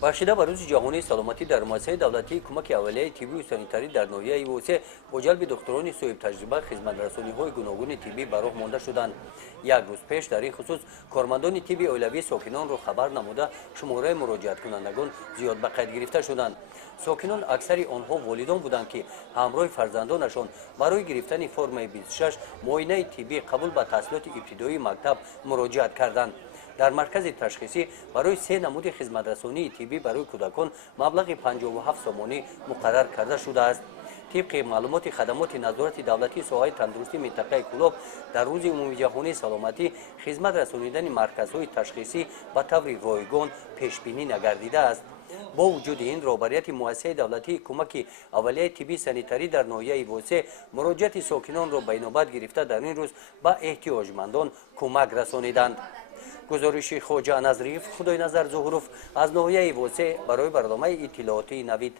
бахшида ба рӯзи ҷаҳонии саломатӣ дар муассисаи давлатии кӯмаки аввалияи тиббию санитарӣ дар ноҳияи восеъ бо ҷалби духтурони соҳибтаҷриба хизматрасониҳои гуногуни тиббӣ ба роҳ монда шуданд. Як рӯз пеш дар ин хусус кормандони тибби оилавии сокинонро хабар намуда шумораи муроҷиаткунандагон зиёд ба қайд гирифта шуданд. сокинон аксари онҳо волидон буданд ки ҳамроҳи фарзандонашон барои гирифтани формаи 26 муоинаи тиббӣ қабул ба таҳсилоти ибтидоии мактаб муроҷиат карданд. дар маркази ташхисӣ барои се намуди хизматрасонии тиббӣ барои кӯдакон маблағи 57 сомонӣ муқаррар карда шудааст. طبق معلومات خدمات نظارت دولتی ساحه تندرستی منطقه کلوب در روز عمومی جهانی سلامتی خدمت رسانیدن مرکزهای تشخیصی به طور رایگان پیش بینی نگردیده است. با وجود این رهبریت مؤسسه دولتی کمک اولیه طبی سانیتری در ناحیه واسع مراجعت ساکنان را به نوبت گرفته در این روز به احتیاجمندان کمک رسانیدند. گزارش خواجه نظریف خدای نظر ظهورов از ناحیه واسع برای برنامه اطلاعاتی نوید